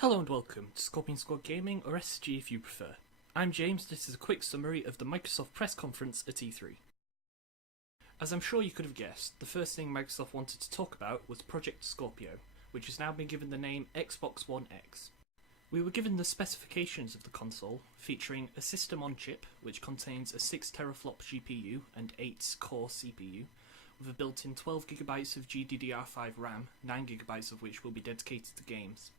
Hello and welcome to Scorpion Squad Gaming, or SSG if you prefer. I'm James. This is a quick summary of the Microsoft press conference at E3. As I'm sure you could have guessed, the first thing Microsoft wanted to talk about was Project Scorpio, which has now been given the name Xbox One X. We were given the specifications of the console, featuring a system on chip, which contains a 6 teraflop GPU and 8 core CPU, with a built-in 12GB of GDDR5 RAM, 9GB of which will be dedicated to games.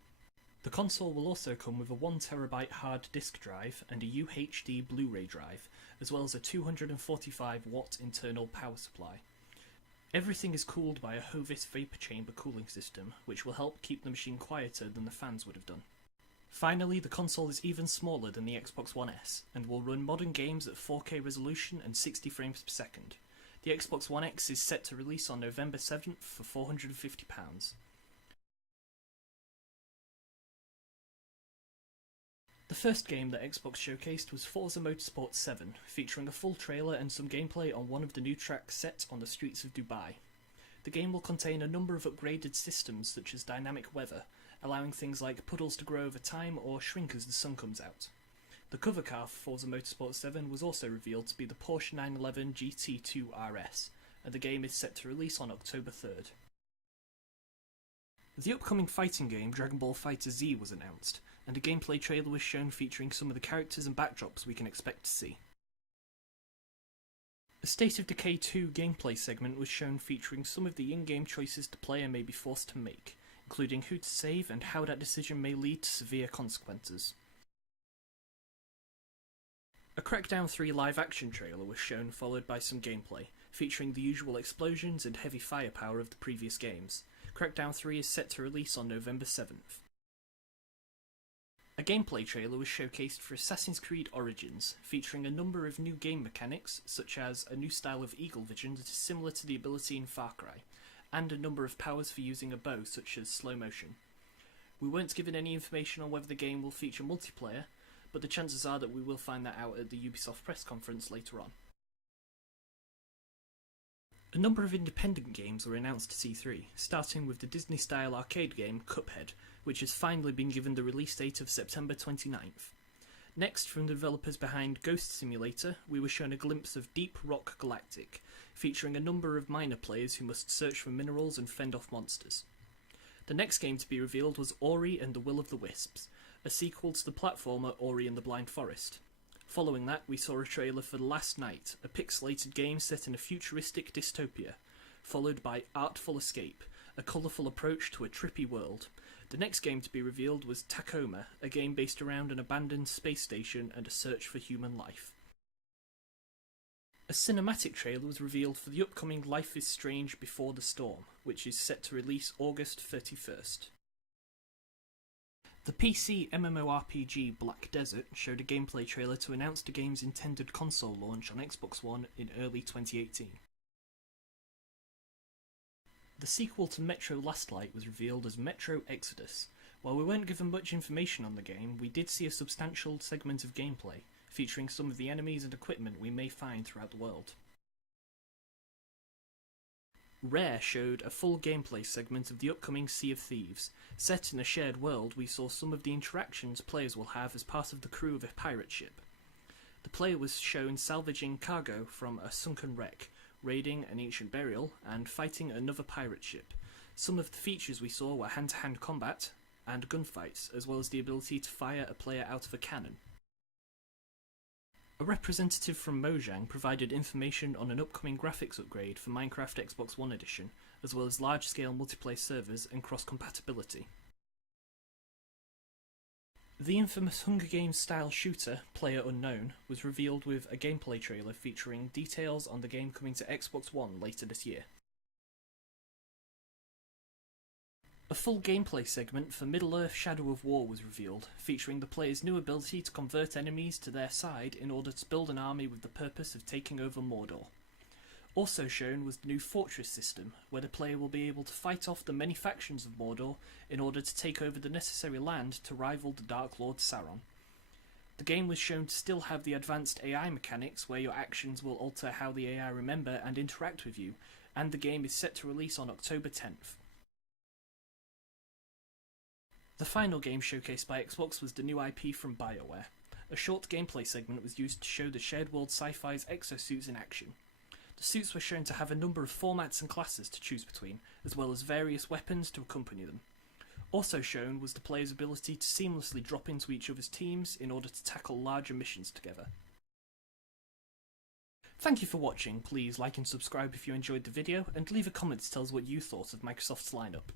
The console will also come with a 1TB hard disk drive and a UHD Blu-ray drive, as well as a 245W internal power supply. Everything is cooled by a Hovis vapor chamber cooling system, which will help keep the machine quieter than the fans would have done. Finally, the console is even smaller than the Xbox One S, and will run modern games at 4K resolution and 60 frames per second. The Xbox One X is set to release on November 7th for £450. The first game that Xbox showcased was Forza Motorsport 7, featuring a full trailer and some gameplay on one of the new tracks set on the streets of Dubai. The game will contain a number of upgraded systems such as dynamic weather, allowing things like puddles to grow over time or shrink as the sun comes out. The cover car for Forza Motorsport 7 was also revealed to be the Porsche 911 GT2 RS, and the game is set to release on October 3rd. The upcoming fighting game Dragon Ball FighterZ was announced, and a gameplay trailer was shown featuring some of the characters and backdrops we can expect to see. A State of Decay 2 gameplay segment was shown featuring some of the in-game choices the player may be forced to make, including who to save and how that decision may lead to severe consequences. A Crackdown 3 live-action trailer was shown, followed by some gameplay, featuring the usual explosions and heavy firepower of the previous games. Crackdown 3 is set to release on November 7th. A gameplay trailer was showcased for Assassin's Creed Origins, featuring a number of new game mechanics, such as a new style of eagle vision that is similar to the ability in Far Cry, and a number of powers for using a bow, such as slow motion. We weren't given any information on whether the game will feature multiplayer, but the chances are that we will find that out at the Ubisoft press conference later on. A number of independent games were announced at E3, starting with the Disney-style arcade game Cuphead, which has finally been given the release date of September 29th. Next, from the developers behind Ghost Simulator, we were shown a glimpse of Deep Rock Galactic, featuring a number of minor players who must search for minerals and fend off monsters. The next game to be revealed was Ori and the Will of the Wisps, a sequel to the platformer Ori and the Blind Forest. Following that, we saw a trailer for The Last Night, a pixelated game set in a futuristic dystopia, followed by Artful Escape, a colourful approach to a trippy world. The next game to be revealed was Tacoma, a game based around an abandoned space station and a search for human life. A cinematic trailer was revealed for the upcoming Life is Strange Before the Storm, which is set to release August 31st. The PC MMORPG Black Desert showed a gameplay trailer to announce the game's intended console launch on Xbox One in early 2018. The sequel to Metro Last Light was revealed as Metro Exodus. While we weren't given much information on the game, we did see a substantial segment of gameplay, featuring some of the enemies and equipment we may find throughout the world. Rare showed a full gameplay segment of the upcoming Sea of Thieves. Set in a shared world, we saw some of the interactions players will have as part of the crew of a pirate ship. The player was shown salvaging cargo from a sunken wreck, raiding an ancient burial, and fighting another pirate ship. Some of the features we saw were hand-to-hand combat and gunfights, as well as the ability to fire a player out of a cannon. A representative from Mojang provided information on an upcoming graphics upgrade for Minecraft Xbox One Edition, as well as large-scale multiplayer servers and cross-compatibility. The infamous Hunger Games-style shooter, PlayerUnknown, was revealed with a gameplay trailer featuring details on the game coming to Xbox One later this year. A full gameplay segment for Middle-earth Shadow of War was revealed, featuring the player's new ability to convert enemies to their side in order to build an army with the purpose of taking over Mordor. Also shown was the new Fortress system, where the player will be able to fight off the many factions of Mordor in order to take over the necessary land to rival the Dark Lord Sauron. The game was shown to still have the advanced AI mechanics where your actions will alter how the AI remember and interact with you, and the game is set to release on October 10th. The final game showcased by Xbox was the new IP from BioWare. A short gameplay segment was used to show the shared world sci-fi's exosuits in action. The suits were shown to have a number of formats and classes to choose between, as well as various weapons to accompany them. Also shown was the player's ability to seamlessly drop into each other's teams in order to tackle larger missions together. Thank you for watching. Please like and subscribe if you enjoyed the video, and leave a comment to tell us what you thought of Microsoft's lineup.